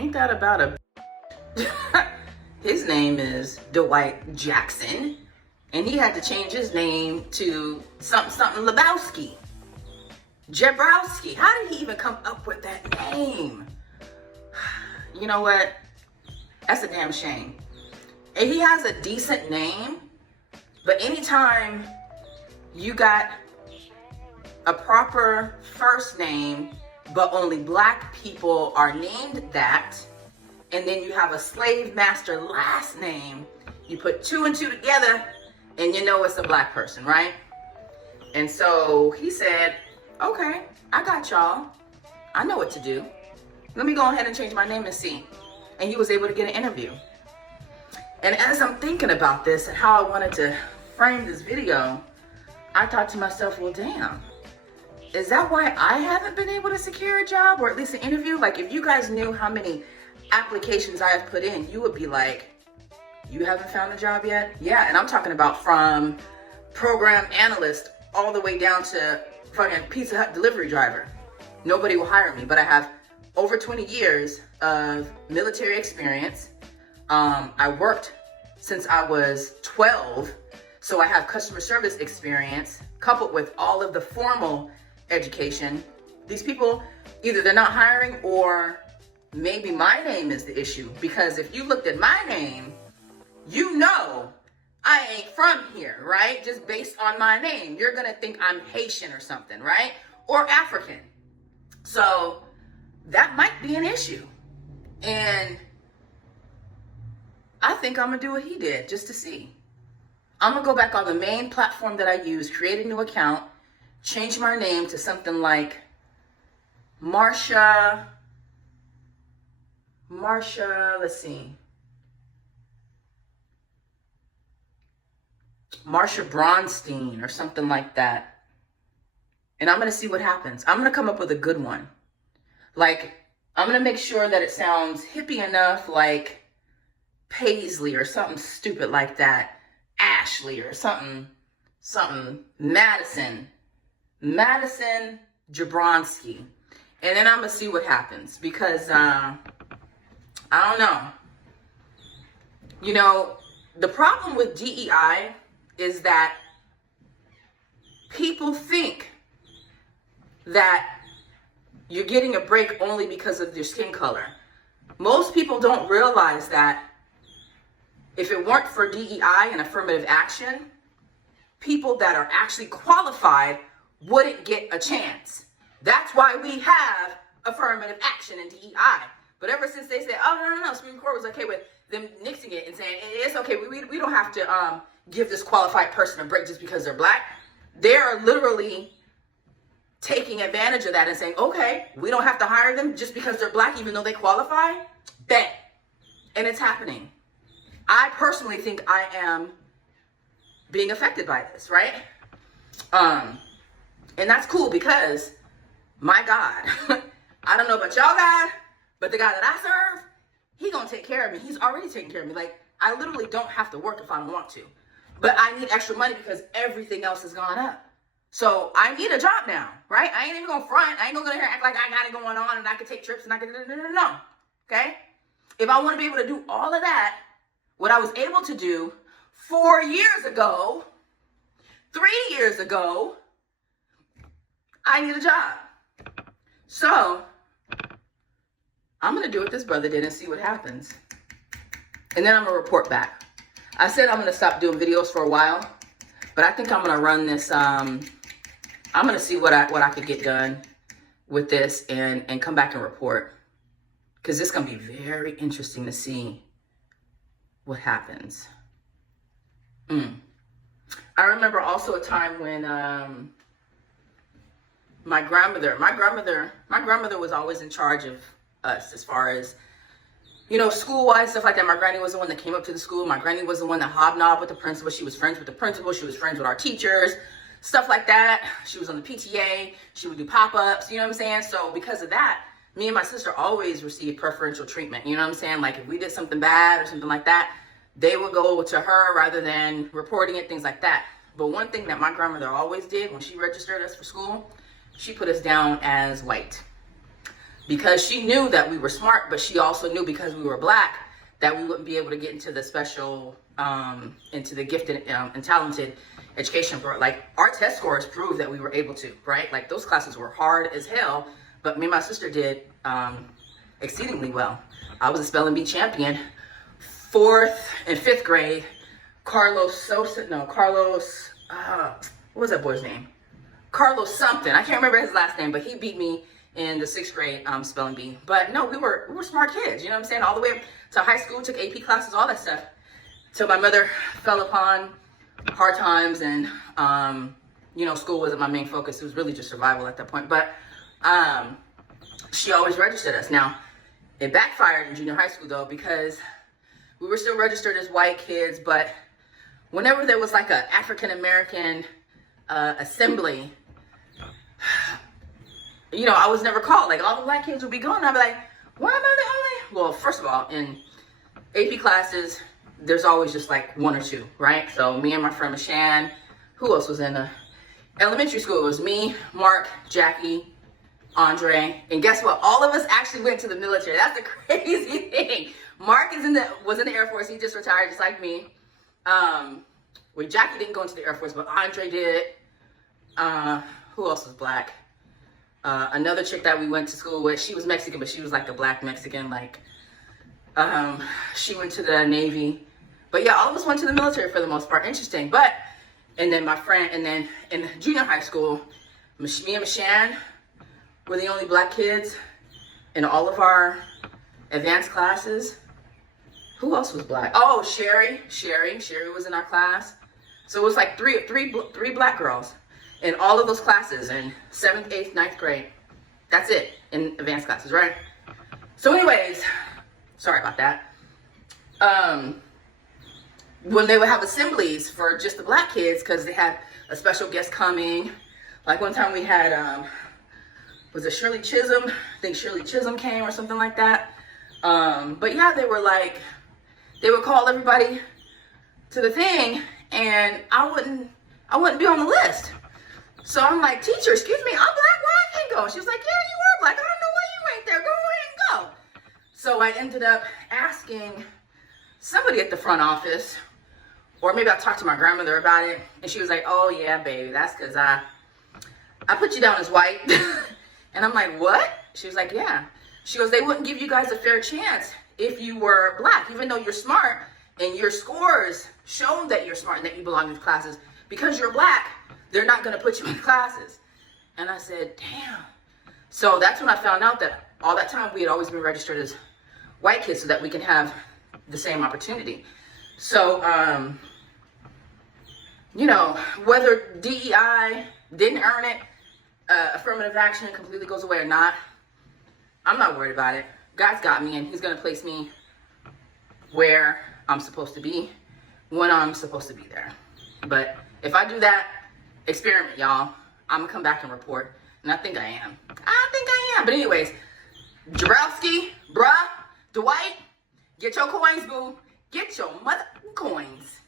Ain't that about a His name is Dwight Jackson, and he had to change his name to something Lebowski. Jabrowski. How did he even come up with that name? You know what? That's a damn shame. And he has a decent name, but anytime you got a proper first name, but only black people are named that, and then you have a slave master last name, you put two and two together, and you know it's a black person, right? And so he said, okay, I got y'all. I know what to do. Let me go ahead and change my name and see. And he was able to get an interview. And as I'm thinking about this and how I wanted to frame this video, I thought to myself, well, damn, is that why I haven't been able to secure a job or at least an interview? Like, if you guys knew how many applications I have put in, you would be like, you haven't found a job yet? Yeah, and I'm talking about from program analyst all the way down to fucking Pizza Hut delivery driver. Nobody will hire me, but I have over 20 years of military experience. I worked since I was 12, so I have customer service experience coupled with all of the formal education. These people, either they're not hiring or maybe my name is the issue, because if you looked at my name, you know I ain't from here, right? Just based on my name, you're gonna think I'm Haitian or something, right? Or African. So that might be an issue. And I think I'm gonna do what he did just to see. I'm gonna go back on the main platform that I use, create a new account, change my name to something like Marsha, let's see. Marsha Bronstein or something like that. And I'm gonna see what happens. I'm gonna come up with a good one. Like, I'm gonna make sure that it sounds hippie enough, like Paisley or something stupid like that. Ashley or something, Madison Jabronsky. And then I'm gonna see what happens, because I don't know. You know, the problem with DEI is that people think that you're getting a break only because of your skin color. Most people don't realize that if it weren't for DEI and affirmative action, people that are actually qualified wouldn't get a chance. That's why we have affirmative action in DEI. But ever since they said, oh, no, Supreme Court was okay with them nixing it and saying, it's okay, we don't have to give this qualified person a break just because they're black. They're literally taking advantage of that and saying, okay, we don't have to hire them just because they're black, even though they qualify. Bet. And it's happening. I personally think I am being affected by this, right? And that's cool, because my God, I don't know about y'all guys, but the God that I serve, he gonna take care of me. He's already taking care of me. Like, I literally don't have to work if I don't want to. But I need extra money because everything else has gone up. So I need a job now, right? I ain't even gonna front. I ain't gonna go here and act like I got it going on and I can take trips and I can, no. Okay? If I wanna be able to do all of that, what I was able to do 4 years ago, 3 years ago, I need a job. So I'm gonna do what this brother did and see what happens. And then I'm gonna report back. I said I'm gonna stop doing videos for a while, but I think I'm gonna run this, I'm gonna see what I could get done with this and come back and report. Because it's gonna be very interesting to see what happens. I remember also a time when my grandmother was always in charge of us as far as, you know, school-wise, stuff like that. My granny was the one that came up to the school. My granny was the one that hobnobbed with the principal. She was friends with the principal. She was friends with our teachers, stuff like that. She was on the PTA. She would do pop-ups, you know what I'm saying? So because of that, me and my sister always received preferential treatment, you know what I'm saying? Like, if we did something bad or something like that, they would go to her rather than reporting it, things like that. But one thing that my grandmother always did when she registered us for school, she put us down as white. because she knew that we were smart, but she also knew because we were black that we wouldn't be able to get into the special, into the gifted and talented education. Like, our test scores proved that we were able to, right? Like, those classes were hard as hell, but me and my sister did exceedingly well. I was a spelling bee champion. 4th and 5th grade, Carlos, what was that boy's name? Carlos something. I can't remember his last name, but he beat me in the 6th grade spelling bee. But no, we were smart kids, you know what I'm saying? All the way up to high school, took AP classes, all that stuff. So my mother fell upon hard times, and you know, school wasn't my main focus. It was really just survival at that point. But she always registered us. Now, it backfired in junior high school though, because we were still registered as white kids, but whenever there was like a African American assembly, you know, I was never called. Like, all the black kids would be going. I'd be like, why am I the only? Well, first of all, in AP classes, there's always just like 1 or 2, right? So me and my friend Shan, who else was in the elementary school? It was me, Mark, Jackie, Andre, and guess what? All of us actually went to the military. That's the crazy thing. Mark was in the Air Force. He just retired, just like me. Well, Jackie didn't go into the Air Force, but Andre did. Who else was black? Another chick that we went to school with, she was Mexican, but she was like a black Mexican. Like, she went to the Navy. But yeah, all of us went to the military for the most part. Interesting. But, and then my friend, and then in junior high school, me and Shan were the only black kids in all of our advanced classes. Who else was black? Oh, Sherry was in our class. So it was like three black girls in all of those classes in 7th, 8th, 9th grade. That's it in advanced classes, right? So anyways, sorry about that. When they would have assemblies for just the black kids, because they had a special guest coming. Like one time we had, was it Shirley Chisholm? I think Shirley Chisholm came or something like that. But yeah, they would call everybody to the thing, and I wouldn't be on the list. So I'm like, teacher, excuse me, I'm black, why I can't go? She was like, yeah, you are black. I don't know why you ain't there. Go ahead and go. So I ended up asking somebody at the front office, or maybe I talked to my grandmother about it, and she was like, oh yeah, baby, that's because I put you down as white. And I'm like, what? She was like, yeah. She goes, they wouldn't give you guys a fair chance if you were black, even though you're smart and your scores show that you're smart and that you belong in classes. Because you're black, they're not going to put you in classes. And I said, damn. So that's when I found out that all that time we had always been registered as white kids so that we can have the same opportunity. So, you know, whether DEI didn't earn it, affirmative action completely goes away or not, I'm not worried about it. God's got me, and he's going to place me where I'm supposed to be, when I'm supposed to be there. But if I do that experiment, y'all, I'm going to come back and report. And I think I am. But anyways, Jabrowski, bruh, Dwight, get your coins, boo. Get your mother coins.